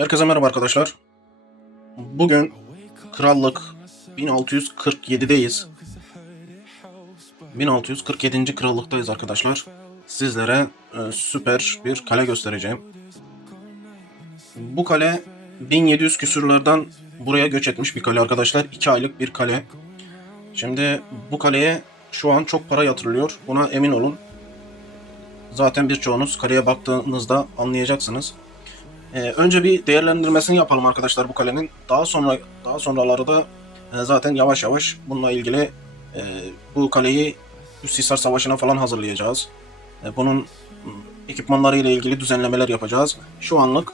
Herkese merhaba arkadaşlar. Bugün Krallık 1647'deyiz. 1647. Krallıktayız arkadaşlar. Sizlere süper bir kale göstereceğim. Bu kale 1700 küsurlardan buraya göç etmiş bir kale arkadaşlar. 2 aylık bir kale. Şimdi bu kaleye şu an çok para yatırılıyor. Buna emin olun. Zaten birçoğunuz kaleye baktığınızda anlayacaksınız. Önce bir değerlendirmesini yapalım arkadaşlar bu kalenin. Daha sonraları da zaten yavaş yavaş bununla ilgili bu kaleyi Üst Savaşı'na falan hazırlayacağız. Bunun ekipmanları ile ilgili düzenlemeler yapacağız. Şu anlık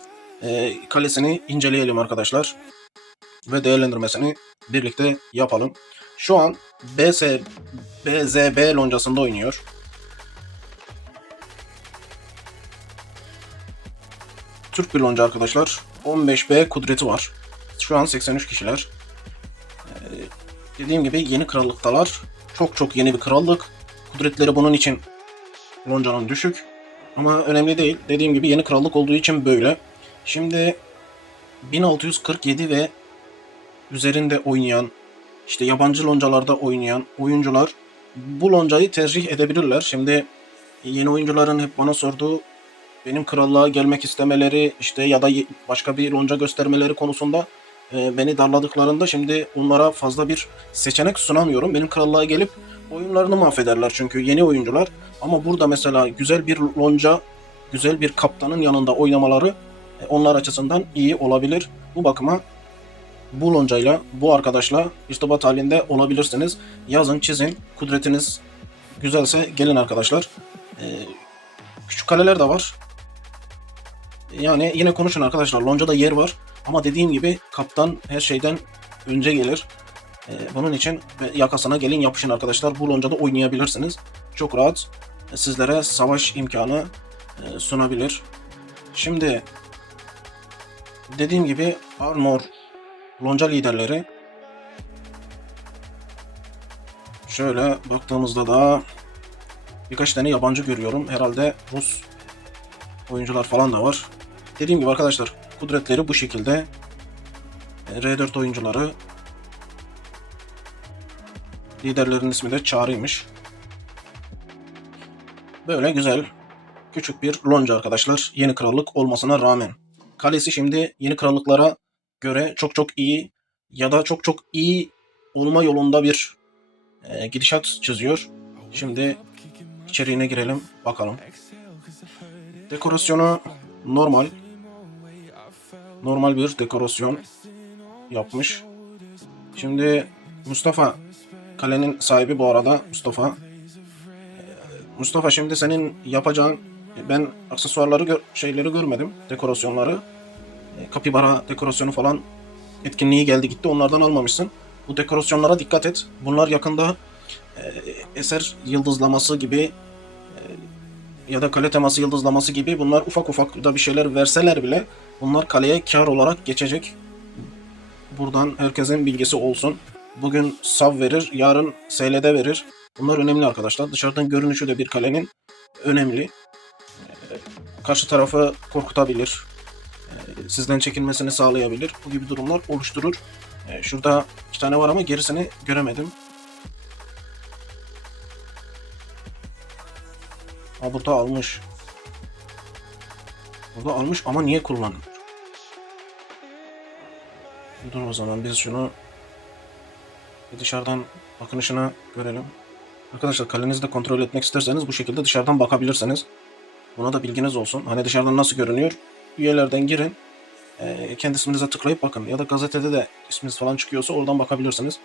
kalesini inceleyelim arkadaşlar ve değerlendirmesini birlikte yapalım. Şu an BZB loncasında oynuyor. Türk bir lonca arkadaşlar. 15B kudreti var. Şu an 83 kişiler. Dediğim gibi yeni krallıktalar. Çok yeni bir krallık. Kudretleri bunun için loncanın düşük. Ama önemli değil. Dediğim gibi yeni krallık olduğu için böyle. Şimdi 1647 ve üzerinde oynayan, işte yabancı loncalarda oynayan oyuncular bu loncayı tercih edebilirler. Şimdi yeni oyuncuların hep bana sorduğu, benim krallığa gelmek istemeleri işte ya da başka bir lonca göstermeleri konusunda beni darladıklarında şimdi onlara fazla bir seçenek sunamıyorum. Benim krallığa gelip oyunlarını mahvederler çünkü yeni oyuncular. Ama burada mesela güzel bir lonca, güzel bir kaptanın yanında oynamaları onlar açısından iyi olabilir. Bu bakıma bu loncayla, bu arkadaşla irtibat halinde olabilirsiniz. Yazın, çizin. Kudretiniz güzelse gelin arkadaşlar. Küçük kaleler de var. Yani yine konuşun arkadaşlar. Lonca'da yer var. Ama dediğim gibi kaptan her şeyden önce gelir. Bunun için yakasına gelin yapışın arkadaşlar. Bu loncada oynayabilirsiniz. Çok rahat sizlere savaş imkanı sunabilir. Şimdi dediğim gibi Armor lonca liderleri. Şöyle baktığımızda da birkaç tane yabancı görüyorum. Herhalde Rus oyuncular falan da var. Dediğim gibi arkadaşlar kudretleri bu şekilde. R4 oyuncuları. Liderlerin ismi de Çağrı'ymış. Böyle güzel küçük bir lonca arkadaşlar. Yeni krallık olmasına rağmen. Kalesi şimdi yeni krallıklara göre çok iyi ya da çok iyi olma yolunda bir gidişat çiziyor. Şimdi içeriğine girelim bakalım. Dekorasyonu normal. Normal bir dekorasyon yapmış. Şimdi Mustafa, kalenin sahibi bu arada Mustafa. Mustafa şimdi senin yapacağın, ben aksesuarları şeyleri görmedim, dekorasyonları. Kapibara dekorasyonu falan etkinliği geldi gitti, onlardan almamışsın. Bu dekorasyonlara dikkat et. Bunlar yakında eser yıldızlaması gibi ya da kale teması yıldızlaması gibi bunlar ufak da bir şeyler verseler bile bunlar kaleye kar olarak geçecek. Buradan herkesin bilgisi olsun. Bugün sav verir, yarın SL'de verir. Bunlar önemli arkadaşlar. Dışarıdan görünüşü de bir kalenin önemli. Karşı tarafı korkutabilir. Sizden çekilmesini sağlayabilir. Bu gibi durumlar oluşturur. Şurada 2 tane var ama gerisini göremedim. Ha, burada almış. Burada almış ama niye kullanmıyor? Dur o zaman biz şunu bir dışarıdan bakınışına görelim. Arkadaşlar kalenizi de kontrol etmek isterseniz bu şekilde dışarıdan bakabilirsiniz. Buna da bilginiz olsun. Hani dışarıdan nasıl görünüyor? Üyelerden girin. Kendi isminize tıklayıp bakın. Ya da gazetede de isminiz falan çıkıyorsa oradan bakabilirsiniz.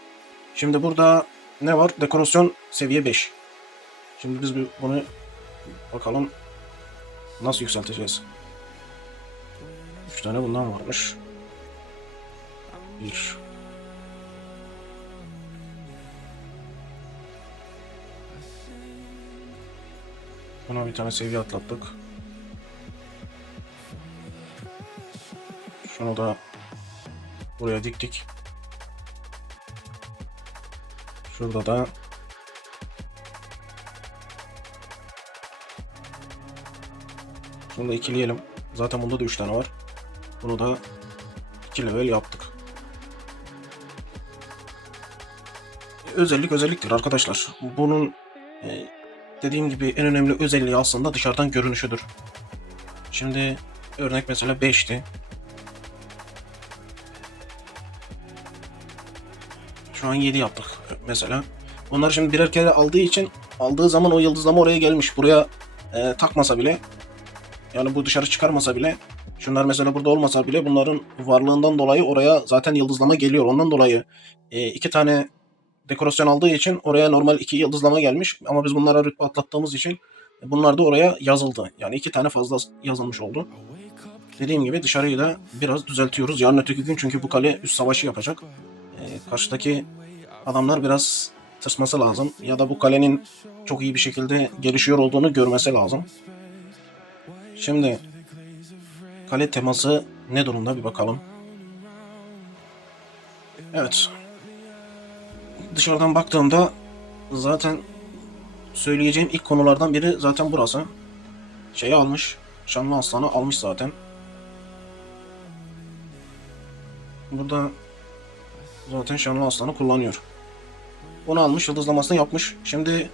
Şimdi burada ne var? Dekorasyon seviye 5. Şimdi biz bunu bakalım nasıl yükselteceğiz. 3 tane bundan varmış. 1. Buna bir tane seviye atlattık. Şunu da buraya diktik. Şurada da şunu da ikileyelim. Zaten bunda da 3 tane var. Bunu da 2 level yaptık. Özelliktir arkadaşlar. Bunun dediğim gibi en önemli özelliği aslında dışarıdan görünüşüdür. Şimdi örnek mesela 5'ti. Şu an 7 yaptık mesela. Bunlar şimdi birer kere aldığı zaman o yıldızlama oraya gelmiş. Buraya takmasa bile, yani bu dışarı çıkarmasa bile, şunlar mesela burada olmasa bile bunların varlığından dolayı oraya zaten yıldızlama geliyor. Ondan dolayı 2 tane dekorasyon aldığı için oraya normal 2 yıldızlama gelmiş. Ama biz bunlara rütbe atlattığımız için bunlar da oraya yazıldı. Yani 2 tane fazla yazılmış oldu. Dediğim gibi dışarıyı da biraz düzeltiyoruz. Yarın öteki gün çünkü bu kale üst savaşı yapacak. Karşıdaki adamlar biraz tırsması lazım. Ya da bu kalenin çok iyi bir şekilde gelişiyor olduğunu görmesi lazım. Şimdi kale teması ne durumda bir bakalım. Evet. Dışarıdan baktığımda zaten söyleyeceğim ilk konulardan biri zaten burası. Şeyi almış. Şanlı Aslan'ı almış zaten. Burada zaten Şanlı Aslan'ı kullanıyor. Onu almış, yıldızlamasını yapmış. Şimdi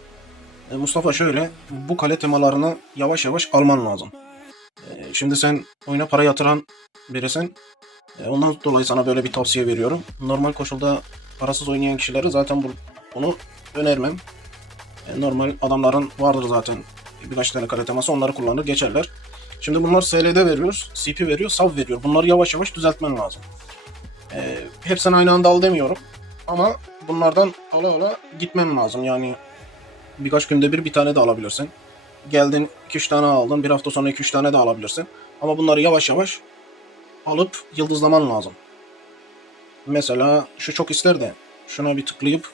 Mustafa şöyle, bu kale temalarını yavaş yavaş alman lazım. Şimdi sen oyuna para yatıran birisin. Ondan dolayı sana böyle bir tavsiye veriyorum. Normal koşulda parasız oynayan kişileri zaten bunu önermem. Normal adamların vardır zaten birkaç tane kare teması, onları kullanır geçerler. Şimdi bunlar SL'de veriyoruz, CP veriyor, SAV veriyor. Bunları yavaş yavaş düzeltmen lazım. Hepsini aynı anda al demiyorum. Ama bunlardan ala ala gitmen lazım. Yani birkaç günde bir tane de alabilirsin. Geldin 2-3 tane aldın, bir hafta sonra 2-3 tane de alabilirsin. Ama bunları yavaş yavaş alıp yıldızlaman lazım. Mesela şu çok ister de şuna bir tıklayıp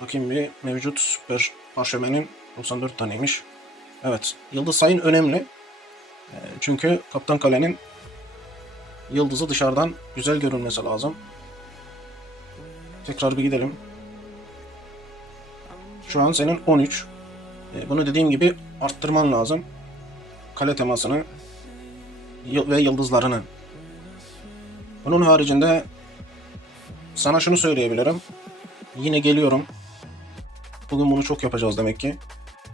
bakayım, bir mevcut süper parşömenin 94 taneymiş. Evet, yıldız sayın önemli. Çünkü Kaptan Kale'nin yıldızı dışarıdan güzel görünmesi lazım. Tekrar bir gidelim. Şu an senin 13. Bunu dediğim gibi arttırman lazım. Kale temasını ve yıldızlarını. Bunun haricinde sana şunu söyleyebilirim. Yine geliyorum. Bugün bunu çok yapacağız demek ki.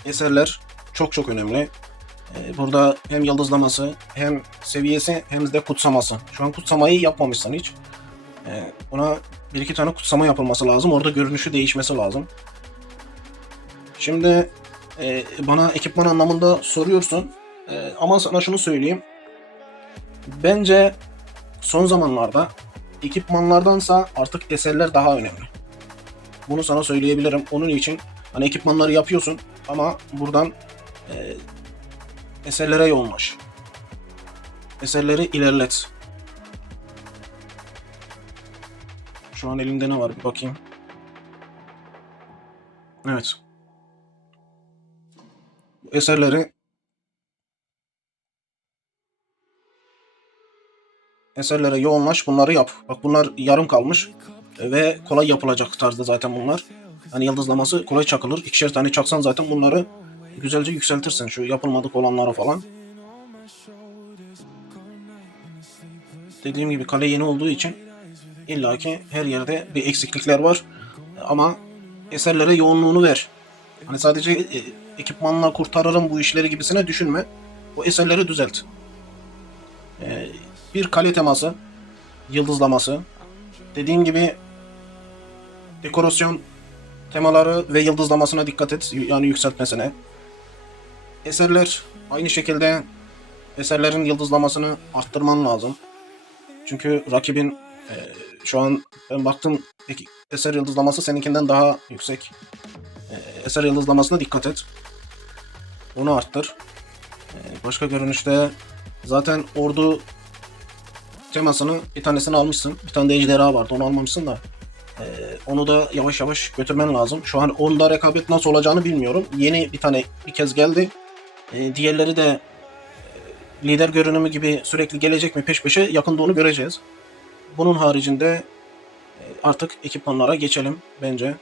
Eserler çok önemli. Burada hem yıldızlaması, hem seviyesi, hem de kutsaması. Şu an kutsamayı yapmamışsın hiç. Buna 1-2 tane kutsama yapılması lazım. Orada görünüşü değişmesi lazım. Şimdi bana ekipman anlamında soruyorsun. Ama sana şunu söyleyeyim. Bence son zamanlarda ekipmanlardansa artık eserler daha önemli. Bunu sana söyleyebilirim. Onun için hani ekipmanları yapıyorsun ama buradan eserlere yoğunlaş. Eserleri ilerlet. Şu an elimde ne var bir bakayım. Evet. Eserlere yoğunlaş, bunları yap. Bak bunlar yarım kalmış ve kolay yapılacak tarzda zaten bunlar. Hani yıldızlaması kolay çakılır. 2'şer tane çaksan zaten bunları güzelce yükseltirsin, şu yapılmadık olanlara falan. Dediğim gibi kale yeni olduğu için illaki her yerde bir eksiklikler var. Ama eserlere yoğunluğunu ver. Hani sadece ekipmanla kurtarırım bu işleri gibisine düşünme. O eserleri düzelt. Bir kale teması, yıldızlaması, dediğim gibi dekorasyon temaları ve yıldızlamasına dikkat et. Yani yükseltmesine. Eserler aynı şekilde, eserlerin yıldızlamasını arttırman lazım. Çünkü rakibin şu an ben baktım, eser yıldızlaması seninkinden daha yüksek. Eser yıldızlamasına dikkat et. Onu arttır. Başka görünüşte zaten ordu temasını bir tanesini almışsın. Bir tane de ejderha vardı, onu almamışsın da. Onu da yavaş yavaş götürmen lazım. Şu an onda rekabet nasıl olacağını bilmiyorum. Yeni bir tane bir kez geldi. Diğerleri de lider görünümü gibi sürekli gelecek mi peş peşe, yakında onu göreceğiz. Bunun haricinde artık ekipmanlara geçelim bence.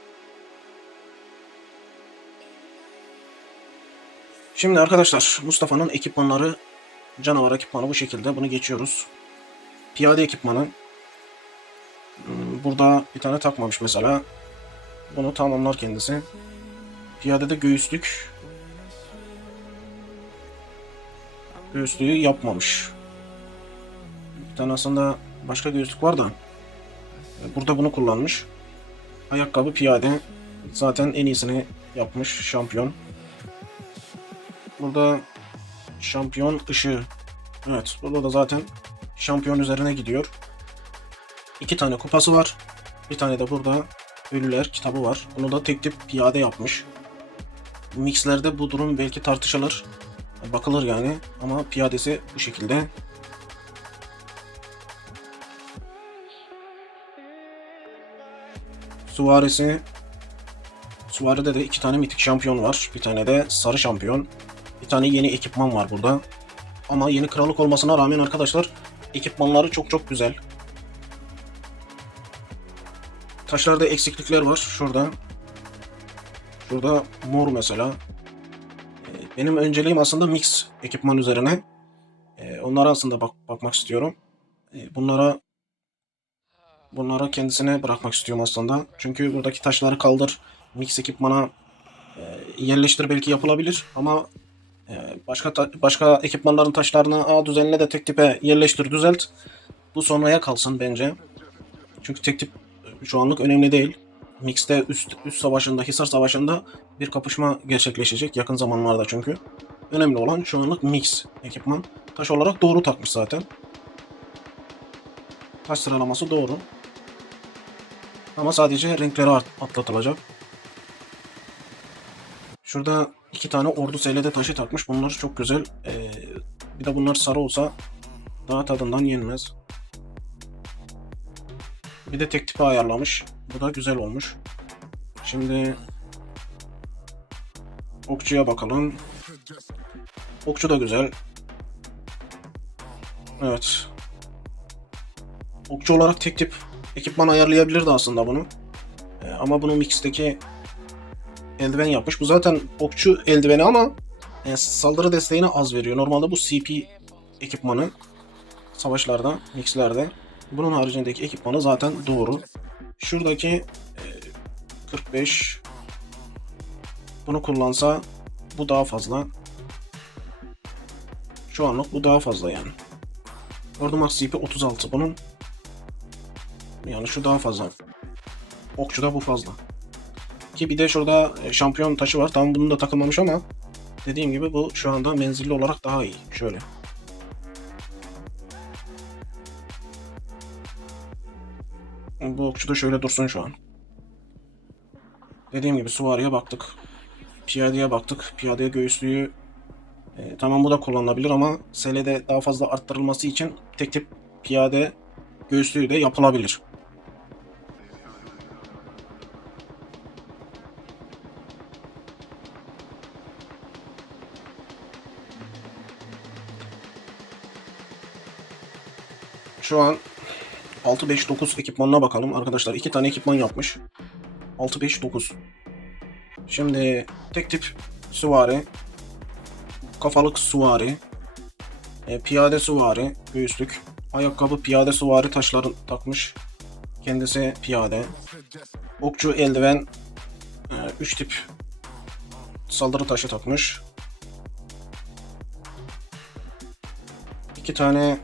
Şimdi arkadaşlar, Mustafa'nın ekipmanları Canavar ekipmanı bu şekilde. Bunu geçiyoruz. Piyade ekipmanı. Burada bir tane takmamış mesela. Bunu tamamlar kendisi. Piyadede göğüslük. Göğüslüğü yapmamış. Bir tane aslında başka göğüslük var da. Burada bunu kullanmış. Ayakkabı piyade. Zaten en iyisini yapmış şampiyon. Burada şampiyon ışığı. Evet, burada da zaten şampiyon üzerine gidiyor. 2 tane kupası var. Bir tane de burada Ölüler kitabı var. Bunu da tek tip piyade yapmış. Mixlerde bu durum belki tartışılır. Bakılır yani. Ama piyadesi bu şekilde. Süvarisi. Süvaride de 2 tane mitik şampiyon var. Bir tane de sarı şampiyon. Bir tane yeni ekipman var burada. Ama yeni krallık olmasına rağmen arkadaşlar ekipmanları çok çok güzel. Taşlarda eksiklikler var. Şurada. Şurada mor mesela. Benim önceliğim aslında mix ekipman üzerine. Onlara aslında bakmak istiyorum. Bunlara kendisine bırakmak istiyorum aslında. Çünkü buradaki taşları kaldır. Mix ekipmana yerleştir belki yapılabilir ama başka ekipmanların taşlarını düzenle de tek tipe yerleştir düzelt. Bu sonraya kalsın bence. Çünkü tek tip şu anlık önemli değil. Mix'te üst savaşında, Hisar Savaşı'nda bir kapışma gerçekleşecek yakın zamanlarda çünkü. Önemli olan şu anlık mix ekipman. Taş olarak doğru takmış zaten. Taş sıralaması doğru. Ama sadece renkleri atlatılacak. Şurada 2 tane ordu SLD taşı takmış. Bunlar çok güzel. Bir de bunlar sarı olsa daha tadından yenmez. Bir de tek tipi ayarlamış. Bu da güzel olmuş. Şimdi okçuya bakalım. Okçu da güzel. Evet. Okçu olarak tek tip ekipman ayarlayabilirdi aslında bunu. Ama bunu mix'teki eldiven yapmış. Bu zaten okçu eldiveni ama saldırı desteğini az veriyor. Normalde bu CP ekipmanı savaşlarda, mixlerde. Bunun haricindeki ekipmanı zaten doğru. Şuradaki 45 bunu kullansa bu daha fazla. Şu anlık bu daha fazla yani. Ordu Max CP 36 bunun. Yani şu daha fazla. Okçuda bu fazla. Ki bir de şurada şampiyon taşı var. Tam bunun da takılmamış ama dediğim gibi bu şu anda menzilli olarak daha iyi. Şöyle. Bu okçu da şöyle dursun şu an. Dediğim gibi süvariye baktık. Piyadeye baktık. Piyadeye göğüslüğü tamam bu da kullanılabilir ama SL'de daha fazla arttırılması için tek tip piyade göğüslüğü de yapılabilir. Şu an 6-5-9 ekipmanına bakalım arkadaşlar. 2 tane ekipman yapmış. 6-5-9. Şimdi tek tip süvari, kafalık süvari, piyade süvari, göğüslük, ayakkabı piyade süvari taşları takmış. Kendisi piyade. Okçu eldiven, 3 tip saldırı taşı takmış. 2 tane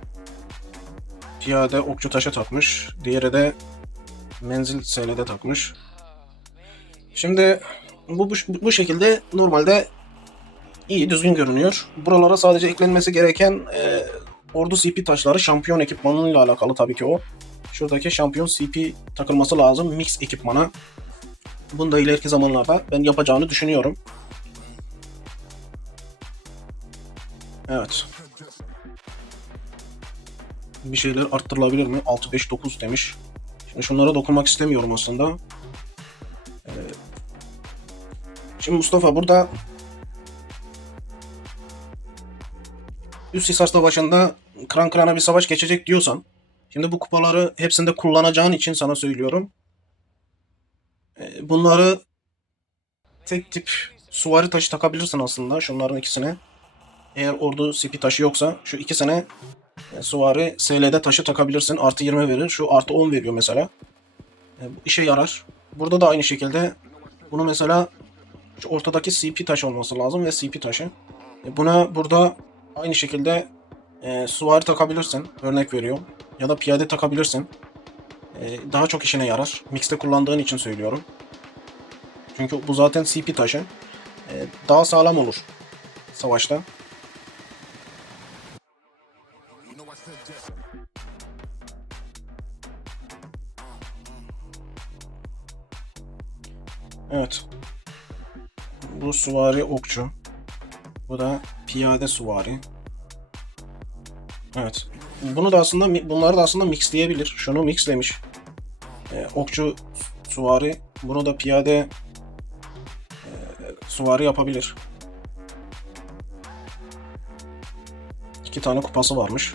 piyade okçu taşı takmış. Diğeri de menzil SL'de takmış. Şimdi bu şekilde normalde iyi düzgün görünüyor. Buralara sadece eklenmesi gereken ordu CP taşları şampiyon ekipmanıyla alakalı tabii ki o. Şuradaki şampiyon CP takılması lazım mix ekipmana. Bunu da ileriki zamanlarda ben yapacağını düşünüyorum. Evet. Bir şeyler arttırılabilir mi? 6-5-9 demiş. Şimdi şunlara dokunmak istemiyorum aslında. Şimdi Mustafa burada Üst Hisar Savaşı'nda kran kırana bir savaş geçecek diyorsan şimdi bu kupaları hepsinde kullanacağın için sana söylüyorum. Bunları tek tip süvari taşı takabilirsin aslında şunların ikisine. Eğer ordu CP taşı yoksa şu ikisine süvari SL'de taşı takabilirsin. Artı 20 verir. Şu artı 10 veriyor mesela. Bu işe yarar. Burada da aynı şekilde bunu mesela şu ortadaki CP taşı olması lazım ve CP taşı. Buna burada aynı şekilde süvari takabilirsin. Örnek veriyorum. Ya da piyade takabilirsin. Daha çok işine yarar. Mix'te kullandığın için söylüyorum. Çünkü bu zaten CP taşı. Daha sağlam olur savaşta. Evet. Bu süvari okçu. Bu da piyade süvari. Evet. Bunu da aslında bunları da aslında mixleyebilir. Şunu mixlemiş. Okçu süvari. Bunu da piyade süvari yapabilir. 2 tane kupası varmış.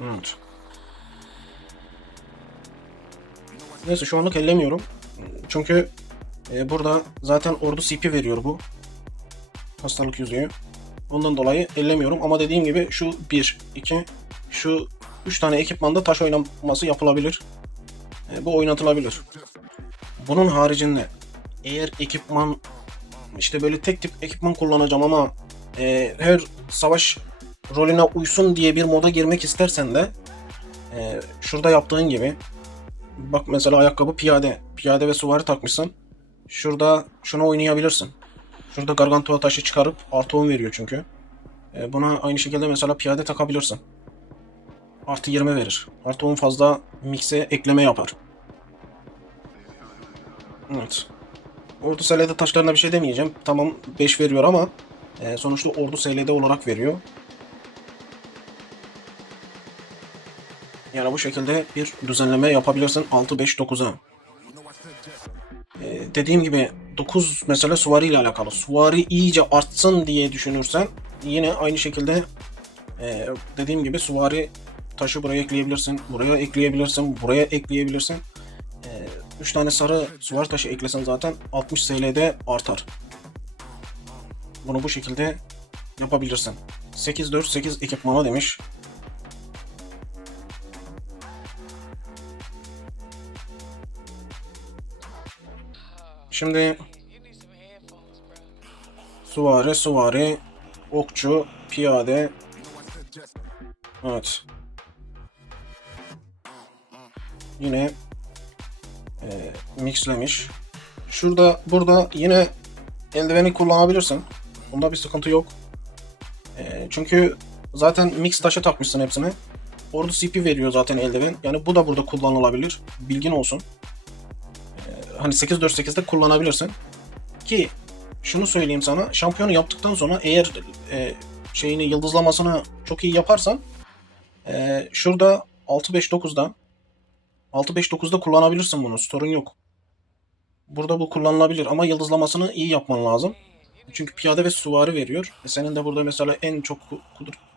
Evet. Neyse şu anlık ellemiyorum. Çünkü burada zaten ordu CP veriyor bu. Hastalık yüzüğü. Ondan dolayı ellemiyorum ama dediğim gibi şu 1, 2, şu 3 tane ekipmanda taş oynaması yapılabilir. Bu oynatılabilir. Bunun haricinde eğer ekipman işte böyle tek tip ekipman kullanacağım ama her savaş rolüne uysun diye bir moda girmek istersen de şurada yaptığın gibi bak mesela ayakkabı piyade. Piyade ve süvari takmışsın. Şurada şunu oynayabilirsin. Şurada gargantua taşı çıkarıp artı 10 veriyor çünkü. Buna aynı şekilde mesela piyade takabilirsin. Artı 20 verir. Artı 10 fazla mix'e ekleme yapar. Evet. Ordu SL'de taşlarına bir şey demeyeceğim. Tamam 5 veriyor ama sonuçta ordu SL'de olarak veriyor. Yani bu şekilde bir düzenleme yapabilirsin 6-5-9'a. Dediğim gibi 9 mesela süvari ile alakalı. Süvari iyice artsın diye düşünürsen yine aynı şekilde dediğim gibi süvari taşı buraya ekleyebilirsin. Buraya ekleyebilirsin. Buraya ekleyebilirsin. 3 tane sarı süvari taşı eklesen zaten 60 SL'de artar. Bunu bu şekilde yapabilirsin. 8-4-8 ekipmana demiş. Şimdi süvari, okçu, piyade. Evet. Yine mixlemiş. Burada yine eldiveni kullanabilirsin. Bunda bir sıkıntı yok. Çünkü zaten mix taşı takmışsın hepsine. Orada CP veriyor zaten eldiven. Yani bu da burada kullanılabilir. Bilgin olsun. Hani 8-4-8'de kullanabilirsin. Ki şunu söyleyeyim sana. Şampiyonu yaptıktan sonra eğer şeyini yıldızlamasını çok iyi yaparsan şurada 6-5-9'da kullanabilirsin bunu. Sorun yok. Burada bu kullanılabilir ama yıldızlamasını iyi yapman lazım. Çünkü piyade ve süvari veriyor. Senin de burada mesela en çok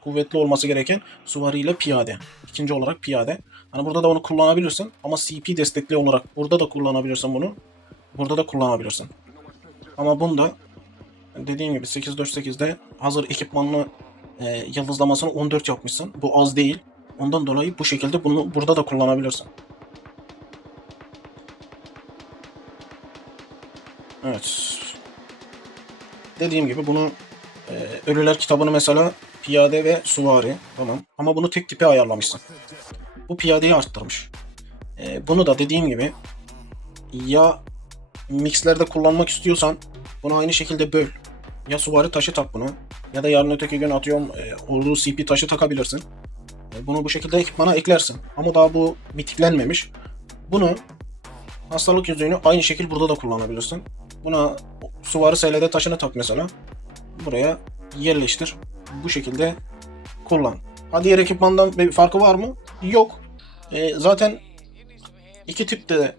kuvvetli olması gereken süvari ile piyade. İkinci olarak piyade. Hani burada da onu kullanabilirsin ama CP destekli olarak burada da kullanabilirsin bunu. Burada da kullanabilirsin. Ama bunda dediğim gibi 8-4-8'de hazır ekipmanlı yıldızlamasını 14 yapmışsın. Bu az değil. Ondan dolayı bu şekilde bunu burada da kullanabilirsin. Evet. Dediğim gibi bunu Ölüler kitabını mesela piyade ve süvari. Tamam. Ama bunu tek tipe ayarlamışsın. Bu piyadeyi arttırmış. Bunu da dediğim gibi ya mixlerde kullanmak istiyorsan bunu aynı şekilde böl. Ya süvari taşı tak bunu. Ya da yarın öteki gün atıyorum ordu CP taşı takabilirsin. Bunu bu şekilde ekipmana eklersin. Ama daha bu mitiklenmemiş. Bunu hastalık yüzüğünü aynı şekilde burada da kullanabilirsin. Buna süvari SL'de taşını tak mesela. Buraya yerleştir. Bu şekilde kullan. Ha diğer ekipmandan bir farkı var mı? Yok. Zaten iki tip de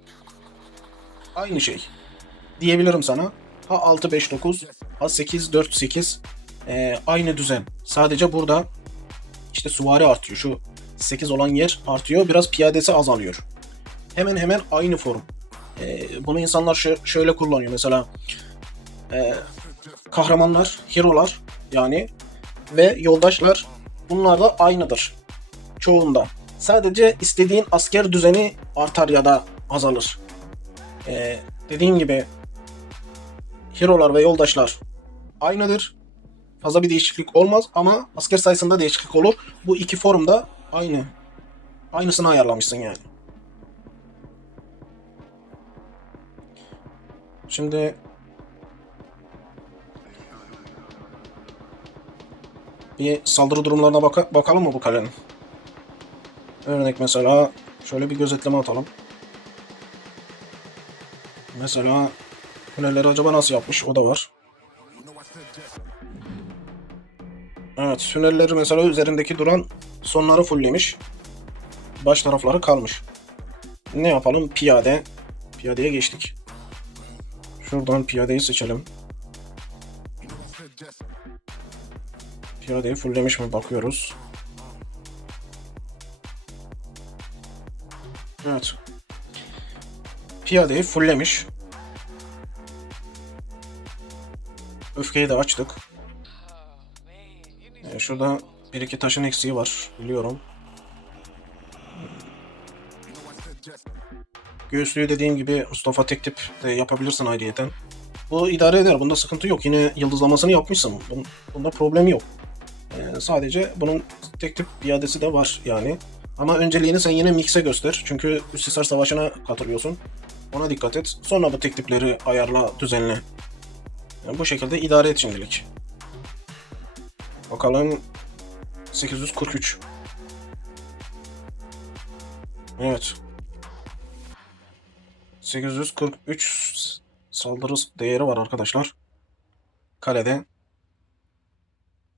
aynı şey diyebilirim sana. Ha 6-5-9, ha 8-4-8 aynı düzen. Sadece burada işte süvari artıyor. Şu 8 olan yer artıyor. Biraz piyadesi azalıyor. Hemen hemen aynı form. Bunu insanlar şöyle kullanıyor. Mesela kahramanlar, hero'lar yani ve yoldaşlar bunlar da aynıdır çoğunda. Sadece istediğin asker düzeni artar ya da azalır. Dediğim gibi hero'lar ve yoldaşlar aynıdır. Fazla bir değişiklik olmaz ama asker sayısında değişiklik olur. Bu iki formda aynı. Aynısını ayarlamışsın yani. Şimdi bir saldırı durumlarına bakalım mı bu kalenin? Örnek mesela şöyle bir gözetleme atalım. Mesela kuleleri acaba nasıl yapmış? O da var. Evet, tünelleri mesela üzerindeki duran sonları fulllemiş. Baş tarafları kalmış. Ne yapalım? Piyade. Piyadeye geçtik. Şuradan piyadeyi seçelim. Piyadeyi fulllemiş mi bakıyoruz. Evet. Piyadeyi fulllemiş. Öfkeyi de açtık. Şurada bir iki taşın eksiği var. Biliyorum. Göğüslüğü dediğim gibi Mustafa tek tip de yapabilirsin ayrıyeten. Bu idare eder. Bunda sıkıntı yok. Yine yıldızlamasını yapmışsın. Bunda problem yok. Sadece bunun tek tip piyadesi de var yani. Ama önceliğini sen yine mix'e göster. Çünkü Üsthisar Savaşı'na katılıyorsun. Ona dikkat et. Sonra bu tek tipleri ayarla, düzenle. Yani bu şekilde idare et şimdilik. Bakalım 843. Evet. 843 saldırı değeri var arkadaşlar. Kalede.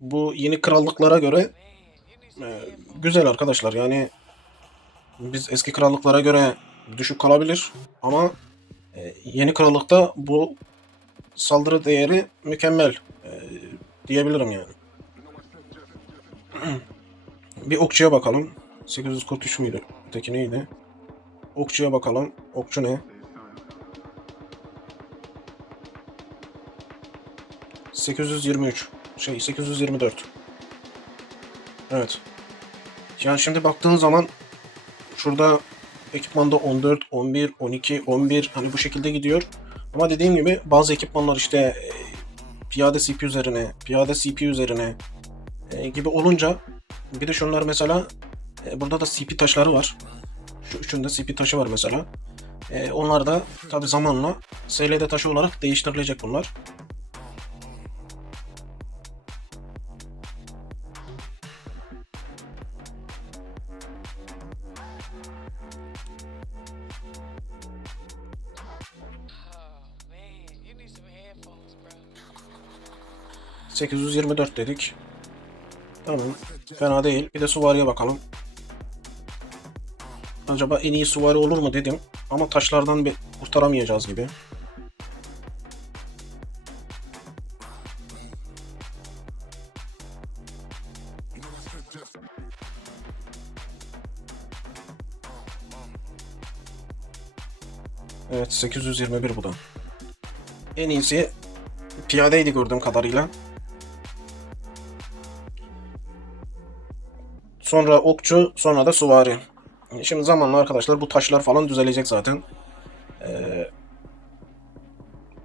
Bu yeni krallıklara göre güzel arkadaşlar. Yani biz eski krallıklara göre düşük kalabilir ama yeni krallıkta bu saldırı değeri mükemmel diyebilirim yani. Bir okçuya bakalım. 843 müydü? Öteki neydi? Okçuya bakalım. Okçu ne? 823. 824. Evet. Yani şimdi baktığın zaman şurada ekipmanda 14, 11, 12, 11 hani bu şekilde gidiyor. Ama dediğim gibi bazı ekipmanlar işte piyade CP üzerine, piyade CP üzerine gibi olunca bir de şunlar mesela burada da CP taşları var. Şu üçünde CP taşı var mesela. Onlar da tabi zamanla SLD taşı olarak değiştirilecek bunlar. ...824 dedik. Tamam. Fena değil. Bir de süvariye bakalım. Acaba en iyi süvari olur mu dedim. Ama taşlardan bir kurtaramayacağız gibi. Evet 821 bu da. En iyisi piyadeydi gördüğüm kadarıyla. Sonra okçu, sonra da süvari. Şimdi zamanla arkadaşlar bu taşlar falan düzelecek zaten.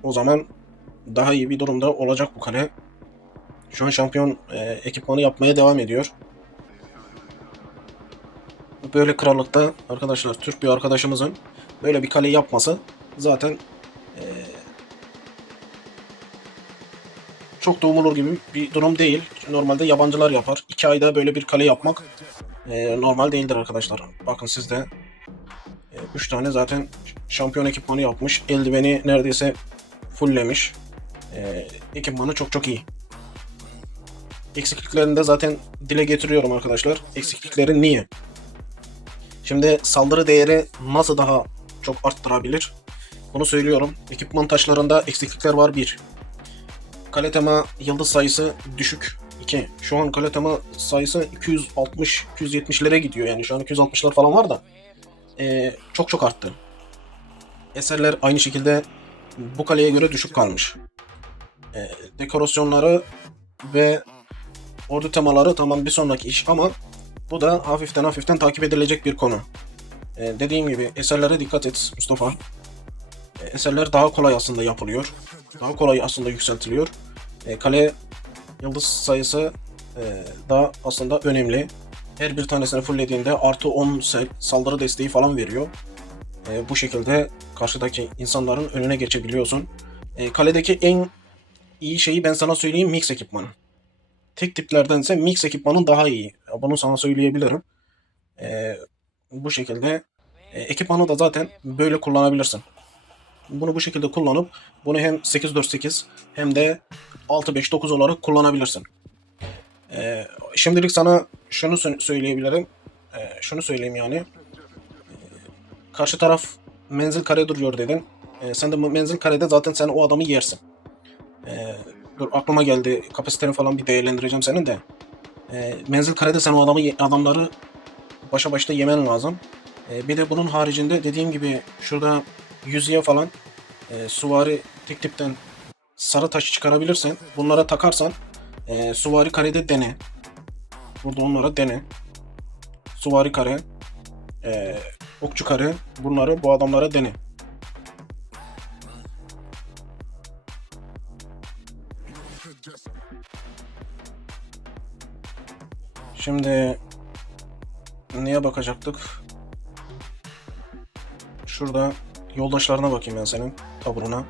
O zaman daha iyi bir durumda olacak bu kale. Şu an şampiyon ekipmanı yapmaya devam ediyor. Böyle krallıkta arkadaşlar Türk bir arkadaşımızın böyle bir kale yapması zaten çok da umulur gibi bir durum değil. Normalde yabancılar yapar. 2 ayda böyle bir kale yapmak normal değildir arkadaşlar. Bakın sizde 3 tane zaten şampiyon ekipmanı yapmış. Eldiveni neredeyse fulllemiş. Ekipmanı çok çok iyi. Eksikliklerini de zaten dile getiriyorum arkadaşlar. Eksiklikleri niye? Şimdi saldırı değeri nasıl daha çok arttırabilir? Bunu söylüyorum. Ekipman taşlarında eksiklikler var 1. Kale tema yıldız sayısı düşük 2. Şu an kale tema sayısı 260-270'lere gidiyor. Yani şu an 260'lar falan var da çok çok arttı. Eserler aynı şekilde bu kaleye göre düşük kalmış. Dekorasyonları ve ordu temaları tamam bir sonraki iş ama bu da hafiften takip edilecek bir konu. Dediğim gibi eserlere dikkat et Mustafa. Eserler daha kolay aslında yapılıyor. Daha kolay aslında yükseltiliyor. Kale yıldız sayısı da aslında önemli. Her bir tanesini fulllediğinde artı 10 saldırı desteği falan veriyor. Bu şekilde karşıdaki insanların önüne geçebiliyorsun. Kaledeki en iyi şeyi ben sana söyleyeyim, mix ekipmanı. Tek tiplerdense mix ekipmanın daha iyi. Bunu sana söyleyebilirim. Bu şekilde ekipmanı da zaten böyle kullanabilirsin. Bunu bu şekilde kullanıp bunu hem 8-4-8 hem de 6-5-9 olarak kullanabilirsin. Şimdilik sana şunu söyleyebilirim. Şunu söyleyeyim yani. Karşı taraf menzil kare duruyor dedin. Sen de menzil karede zaten sen o adamı yersin. Dur aklıma geldi. Kapasiteni falan bir değerlendireceğim senin de. Menzil karede sen o adamları başa başta yemen lazım. Bir de bunun haricinde dediğim gibi şurada yüzüğe falan süvari tek tipten sarı taşı çıkarabilirsen bunlara takarsan süvari karede dene. Burada onlara dene. Süvari kare, okçu kare bunları bu adamlara dene. Şimdi neye bakacaktık? Şurada yoldaşlarına bakayım ben senin taburuna.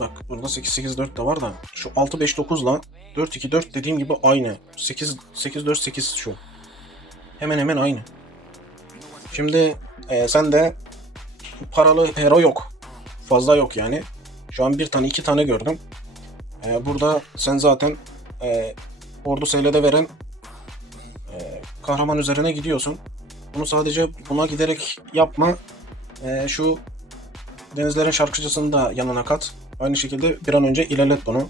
Bak burada 8-8-4 de var da şu 6-5-9 ile 4-2-4 dediğim gibi aynı. 8-8-4-8 şu. Hemen hemen aynı. Şimdi sen de paralı hero yok. Fazla yok yani. Şu an bir tane iki tane gördüm. Burada sen zaten ordu seylede veren kahraman üzerine gidiyorsun. Bunu sadece buna giderek yapma. Şu denizlerin şarkıcısını da yanına kat. Aynı şekilde bir an önce ilerlet bunu.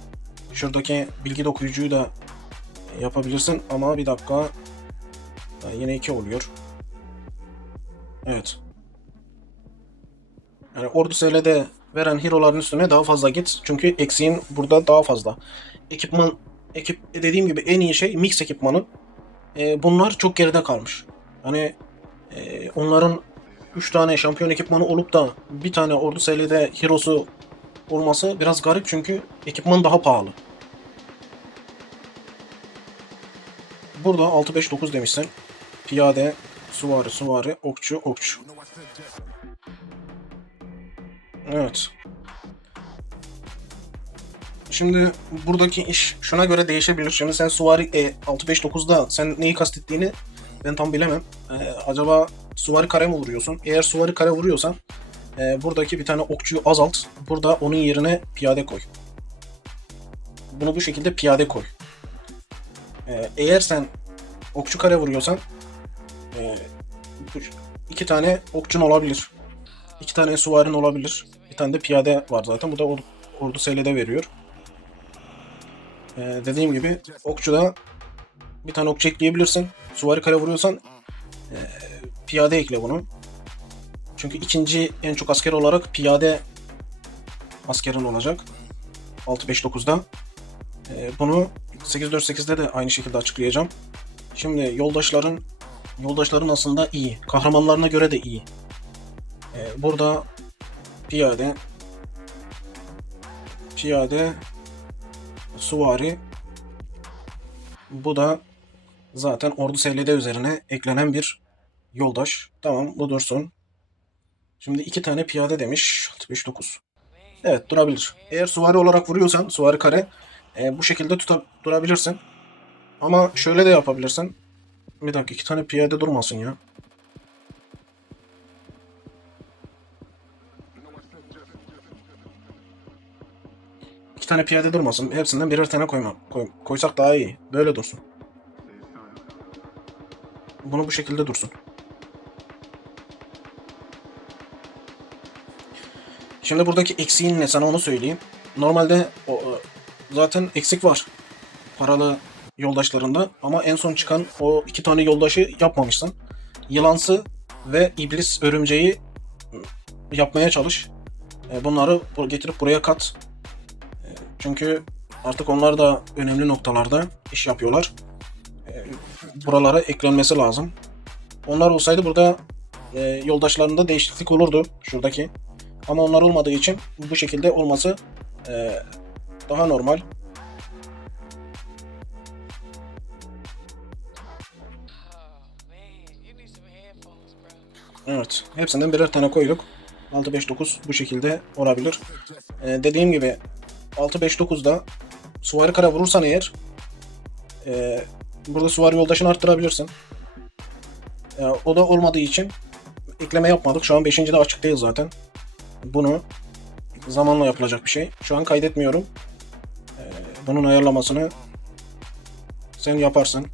Şuradaki bilgi dokuyucuyu da yapabilirsin ama bir dakika. Yine 2 oluyor. Evet. Yani ordu seylede veren hero'ların üstüne daha fazla git. Çünkü eksiğin burada daha fazla. Dediğim gibi en iyi şey mix ekipmanı. Bunlar çok geride kalmış. Hani onların 3 tane şampiyon ekipmanı olup da bir tane ordu seylede hero'su olması biraz garip çünkü ekipman daha pahalı. Burada 6-5-9 demişsin. Piyade, süvari, okçu. Evet. Şimdi buradaki iş şuna göre değişebilir. Şimdi sen süvari 6-5-9'da sen neyi kastettiğini ben tam bilemem. Acaba süvari kare mi vuruyorsun? Eğer süvari kare vuruyorsan buradaki bir tane okçuyu azalt. Burada onun yerine piyade koy. Bunu bu şekilde piyade koy. Eğer sen okçu kare vuruyorsan iki tane okçun olabilir. İki tane süvarin olabilir. Bir tane de piyade var zaten. Bu da ordu seylede veriyor. Dediğim gibi okçuda bir tane okçu ekleyebilirsin. Süvari kare vuruyorsan piyade ekle bunu. Çünkü ikinci en çok asker olarak piyade askerin olacak. 6-5-9'da. Bunu 8-4-8'de de aynı şekilde açıklayacağım. Şimdi yoldaşların aslında iyi. Kahramanlarına göre de iyi. Burada piyade, süvari. Bu da zaten ordu seylede üzerine eklenen bir yoldaş. Tamam bu dursun. Şimdi iki tane piyade demiş. 6-5-9. Evet durabilir. Eğer süvari olarak vuruyorsan süvari kare bu şekilde durabilirsin. Ama şöyle de yapabilirsin. Bir dakika iki tane piyade durmasın ya. İki tane piyade durmasın. Hepsinden birer tane koysak daha iyi. Böyle dursun. Bunu bu şekilde dursun. Şimdi buradaki eksiğin ne sana onu söyleyeyim. Normalde zaten eksik var paralı yoldaşlarında ama en son çıkan o iki tane yoldaşı yapmamışsın. Yılansı ve iblis örümceği yapmaya çalış. Bunları getirip buraya kat. Çünkü artık onlar da önemli noktalarda iş yapıyorlar. Buralara eklenmesi lazım. Onlar olsaydı burada yoldaşlarında değişiklik olurdu şuradaki. Ama onlar olmadığı için bu şekilde olması daha normal. Evet. Hepsinden birer tane koyduk. 6, 5, 9 bu şekilde olabilir. Dediğim gibi 6, 5, 9'da süvari kara vurursan eğer burada süvari yoldaşını arttırabilirsin. O da olmadığı için ekleme yapmadık. Şu an 5. de açık değil zaten. Bunu zamanla yapılacak bir şey. Şu an kaydetmiyorum. Bunun ayarlamasını sen yaparsın.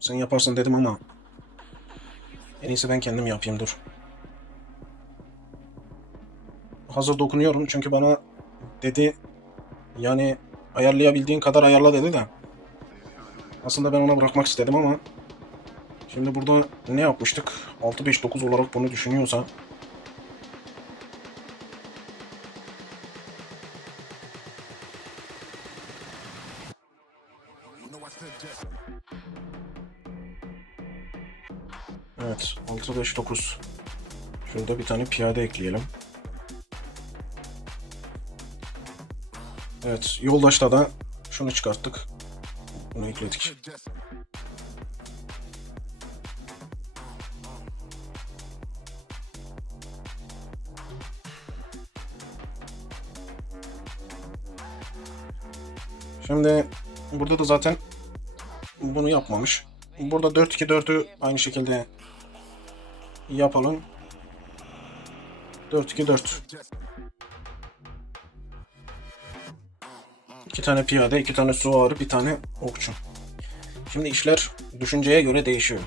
Sen yaparsın dedim ama en iyisi ben kendim yapayım, dur. Hazır dokunuyorum çünkü bana dedi yani ayarlayabildiğin kadar ayarla dedi de. Aslında ben ona bırakmak istedim ama şimdi burada ne yapmıştık? 6, 5, 9 olarak bunu düşünüyorsa evet, 6, 5, 9. Şurada bir tane piyade ekleyelim. Evet, yoldaşta da şunu çıkarttık. Bunu ekledik. Şimdi burada da zaten bunu yapmamış. Burada 4-2-4'ü aynı şekilde yapalım. 4-2-4. 2 tane piyade, 2 tane süvari, bir tane okçu. Şimdi işler düşünceye göre değişiyor.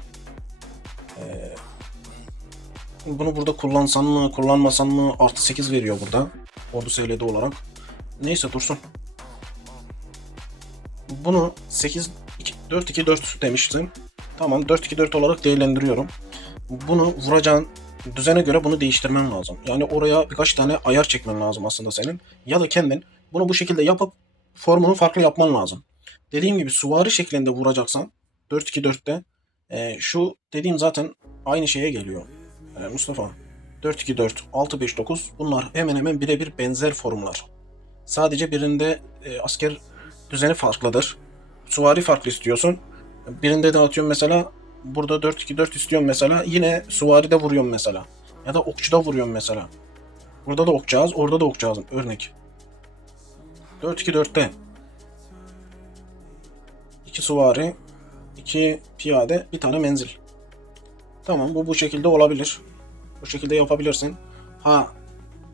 Bunu burada kullansan mı, kullanmasan mı artı 8 veriyor burada. Ordu SLD olarak. Neyse dursun. Bunu 8, 4-2-4 demiştim. Tamam, 4-2-4 olarak değerlendiriyorum. Bunu vuracağın düzene göre bunu değiştirmen lazım. Yani oraya birkaç tane ayar çekmen lazım aslında senin. Ya da kendin bunu bu şekilde yapıp formunu farklı yapman lazım. Dediğim gibi süvari şeklinde vuracaksan 4-2-4'te şu dediğim zaten aynı şeye geliyor. Mustafa, 4-2-4, 6-5-9 bunlar hemen hemen birebir benzer formlar. Sadece birinde asker düzeni farklıdır. Süvari farklı istiyorsun. Birinde de atıyorum mesela burada 4-2-4 istiyorum mesela. Yine süvaride vuruyorum mesela. Ya da okçuda vuruyorum mesela. Burada da okçağız, orada da okçağız. Örnek. 4-2-4'te 2 süvari, 2 piyade, bir tane menzil. Tamam, bu şekilde olabilir. Bu şekilde yapabilirsin. Ha,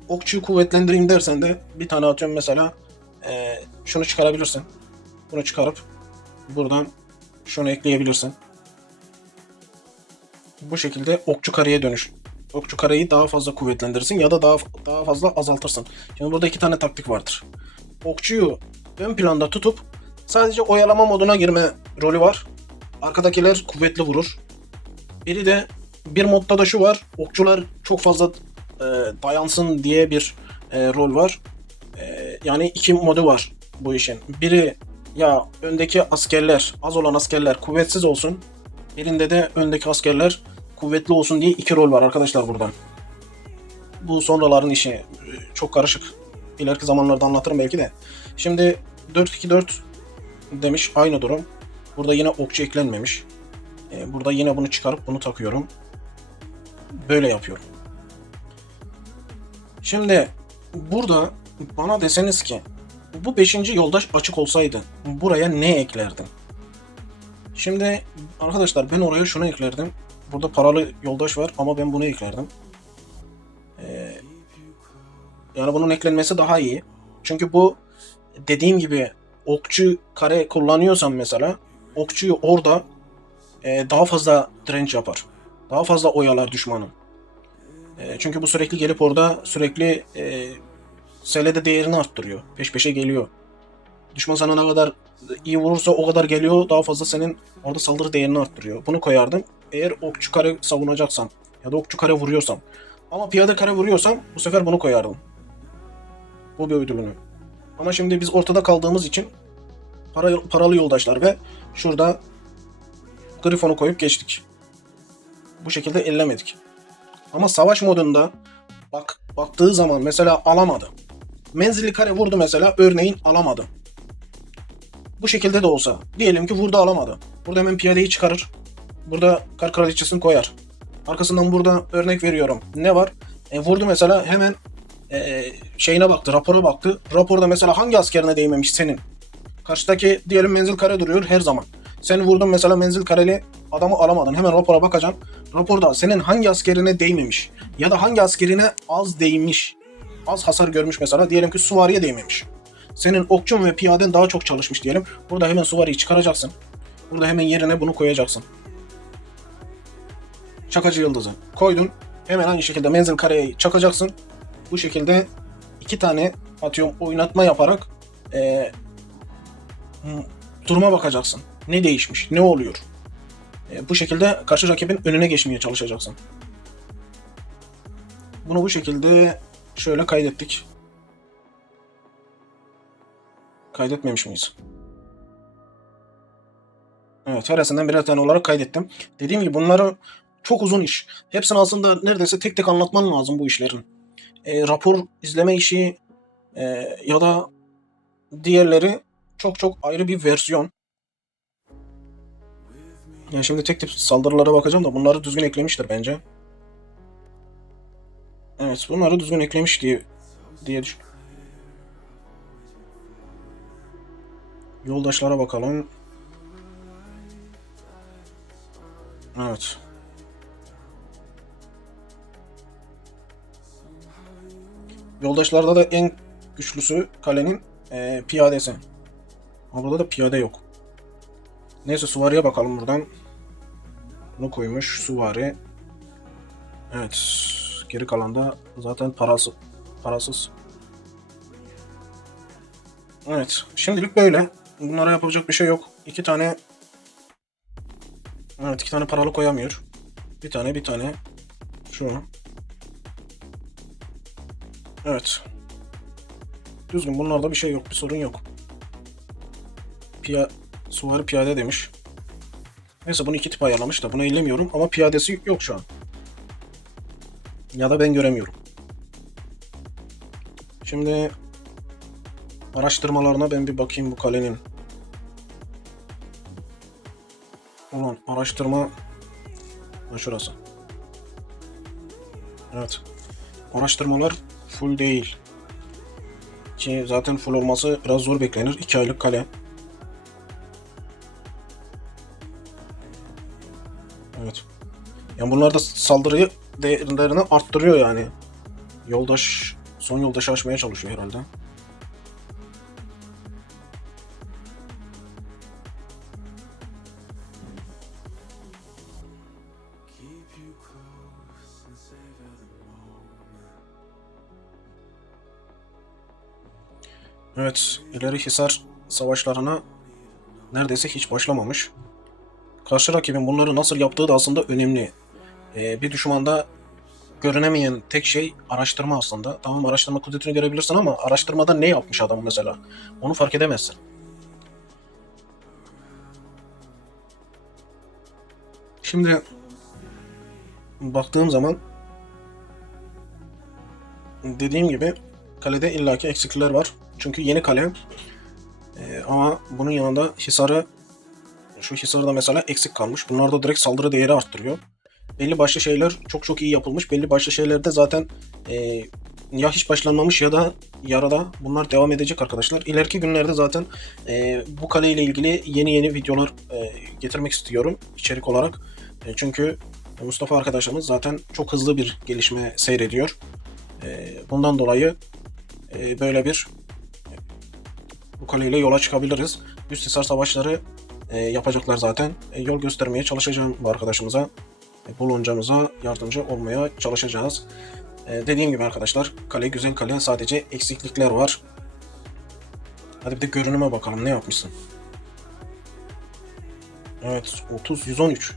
okçuyu kuvvetlendireyim dersen de bir tane atıyorum mesela şunu çıkarabilirsin. Bunu çıkarıp buradan şunu ekleyebilirsin. Bu şekilde okçu kareye dönüş. Okçu kareyi daha fazla kuvvetlendirirsin ya da daha fazla azaltırsın. Şimdi burada iki tane taktik vardır. Okçuyu ön planda tutup sadece oyalama moduna girme rolü var. Arkadakiler kuvvetli vurur. Biri de bir modda da şu var. Okçular çok fazla dayansın diye bir rol var. Yani iki modu var bu işin. Biri ya öndeki askerler, az olan askerler kuvvetsiz olsun. Birinde de öndeki askerler kuvvetli olsun diye iki rol var arkadaşlar buradan. Bu sonraların işi çok karışık. İleriki zamanlarda anlatırım belki de. Şimdi 4-2-4 demiş, aynı durum. Burada yine okçu eklenmemiş. Burada yine bunu çıkarıp bunu takıyorum. Böyle yapıyorum. Şimdi burada bana deseniz ki bu 5. yoldaş açık olsaydı buraya ne eklerdin? Şimdi arkadaşlar ben oraya şunu eklerdim. Burada paralı yoldaş var ama ben bunu eklerdim. Yani bunun eklenmesi daha iyi. Çünkü bu dediğim gibi okçu kare kullanıyorsan mesela okçuyu orada daha fazla direnç yapar. Daha fazla oyalar düşmanı. Çünkü bu sürekli gelip orada sürekli SL'de değerini arttırıyor. Peş peşe geliyor. Düşman sana ne kadar iyi vurursa o kadar geliyor. Daha fazla senin orada saldırı değerini arttırıyor. Bunu koyardım. Eğer okçu kare savunacaksam ya da okçu kare vuruyorsam. Ama piyade kare vuruyorsam bu sefer bunu koyardım. Bu bir ödülünü. Ama şimdi biz ortada kaldığımız için paralı yoldaşlar ve şurada Grifon'u koyup geçtik. Bu şekilde ellemedik. Ama savaş modunda baktığı zaman mesela alamadı. Menzilli kare vurdu mesela, örneğin alamadı. Bu şekilde de olsa diyelim ki vurdu, alamadı. Burada hemen piyadeyi çıkarır. Burada kar kraliçesini koyar. Arkasından burada örnek veriyorum. Ne var? Vurdu mesela, hemen şeyine baktı, rapora baktı. Raporda mesela hangi askerine değmemiş senin? Karşıdaki diyelim menzil kare duruyor her zaman. Sen vurdun mesela, menzil kareli adamı alamadın. Hemen rapora bakacaksın. Raporda senin hangi askerine değmemiş ya da hangi askerine az değmiş, az hasar görmüş mesela. Diyelim ki süvariye değmemiş. Senin okçun ve piyaden daha çok çalışmış diyelim. Burada hemen süvariyi çıkaracaksın. Burada hemen yerine bunu koyacaksın. Çakıcı yıldızı koydun. Hemen aynı şekilde menzil kareyi çakacaksın. Bu şekilde 2 tane atıyorum oynatma yaparak duruma bakacaksın. Ne değişmiş, ne oluyor? Bu şekilde karşı rakibin önüne geçmeye çalışacaksın. Bunu bu şekilde şöyle kaydettik. Kaydetmemiş miyiz? Evet, heresinden birer tane olarak kaydettim. Dediğim gibi bunları çok uzun iş. Hepsini aslında neredeyse tek tek anlatman lazım bu işlerin. Rapor izleme işi ya da diğerleri çok çok ayrı bir versiyon. Yani şimdi tek tip saldırılara bakacağım da bunları düzgün eklemiştir bence. Evet, bunları düzgün eklemiş diye düşün. Yoldaşlara bakalım. Evet. Yoldaşlarda da en güçlüsü kalenin piyadesi. Ama burada da piyade yok. Neyse, süvariye bakalım buradan. Bunu koymuş süvari. Evet. Geri kalan da zaten parasız. Evet. Şimdilik böyle. Bunlara yapacak bir şey yok. İki tane paralı koyamıyor. Bir tane. Şu. Evet. Düzgün. Bunlarda bir şey yok. Bir sorun yok. Süvari piyade demiş. Neyse, bunu 2 tip ayarlamış da bunu ellemiyorum ama piyadesi yok şu an. Ya da ben göremiyorum. Şimdi araştırmalarına ben bir bakayım bu kalenin. Ulan araştırma şurası. Evet. Araştırmalar full değil. Ki zaten full olması biraz zor beklenir. 2 aylık kale. Evet. Yani bunlar da saldırı değerlerini arttırıyor yani. Son yoldaşı aşmaya çalışıyor herhalde. Evet, ileri Hisar savaşlarına neredeyse hiç başlamamış. Karşı rakibin bunları nasıl yaptığı da aslında önemli. Bir düşmanda görünemeyen tek şey araştırma aslında. Tamam, araştırma kudretini görebilirsin ama araştırmada ne yapmış adam mesela? Onu fark edemezsin. Şimdi baktığım zaman dediğim gibi kalede illaki eksiklikler var. Çünkü yeni kale. Ama bunun yanında şu Hisar'da mesela eksik kalmış. Bunlar da direkt saldırı değeri arttırıyor. Belli başlı şeyler çok çok iyi yapılmış. Belli başlı şeylerde zaten ya hiç başlanmamış ya da yarıda. Bunlar devam edecek arkadaşlar. İleriki günlerde zaten bu kale ile ilgili yeni videolar getirmek istiyorum içerik olarak. Çünkü Mustafa arkadaşımız zaten çok hızlı bir gelişme seyrediyor. Bundan dolayı böyle bu kaleyle yola çıkabiliriz. Üst Hisar savaşları yapacaklar zaten. Yol göstermeye çalışacağım bu arkadaşımıza. Buluncamıza yardımcı olmaya çalışacağız. Dediğim gibi arkadaşlar, kale güzel kale, sadece eksiklikler var. Hadi bir de görünüme bakalım, ne yapmışsın. Evet, 30 113.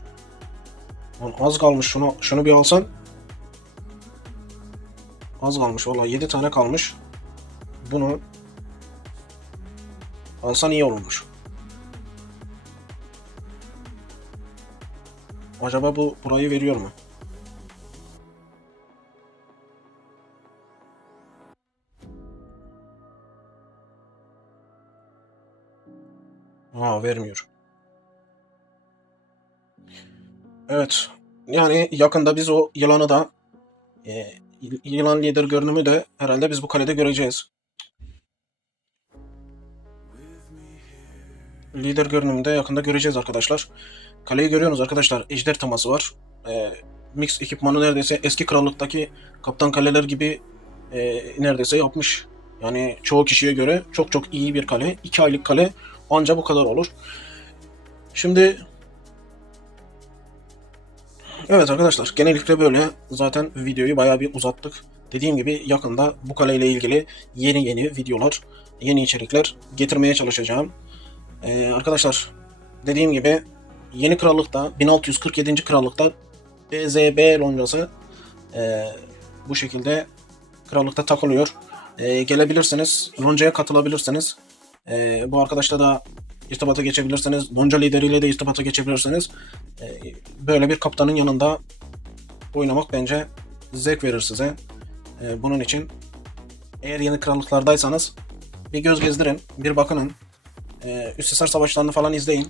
Lan az kalmış, şunu bir alsan. Az kalmış vallahi, 7 tane kalmış. Bunu alsan iyi olmuş. Acaba bu burayı veriyor mu? Ha, vermiyor. Evet. Yani yakında biz o yılanı da e, yılan lider görünümü de herhalde biz bu kalede göreceğiz. Lider görünümünde yakında göreceğiz arkadaşlar. Kaleyi görüyorsunuz arkadaşlar. Ejder teması var. E, Mix ekipmanı neredeyse eski krallıktaki kaptan kaleler gibi neredeyse yapmış. Yani çoğu kişiye göre çok çok iyi bir kale. 2 aylık kale anca bu kadar olur. Şimdi evet arkadaşlar, genellikle böyle zaten videoyu bayağı bir uzattık. Dediğim gibi yakında bu kaleyle ilgili yeni videolar, yeni içerikler getirmeye çalışacağım. Arkadaşlar dediğim gibi yeni krallıkta 1647. krallıkta BZB loncası bu şekilde krallıkta takılıyor. Gelebilirsiniz, loncaya katılabilirsiniz. Bu arkadaşla da irtibata geçebilirsiniz. Lonca lideriyle de irtibata geçebilirsiniz. Böyle bir kaptanın yanında oynamak bence zevk verir size. Bunun için eğer yeni krallıklardaysanız bir göz gezdirin, bir bakının. Üst savaşlarını falan izleyin.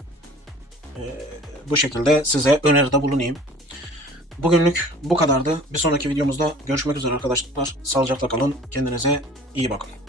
Bu şekilde size öneride bulunayım. Bugünlük bu kadardı. Bir sonraki videomuzda görüşmek üzere arkadaşlar. Sağlıcakla kalın. Kendinize iyi bakın.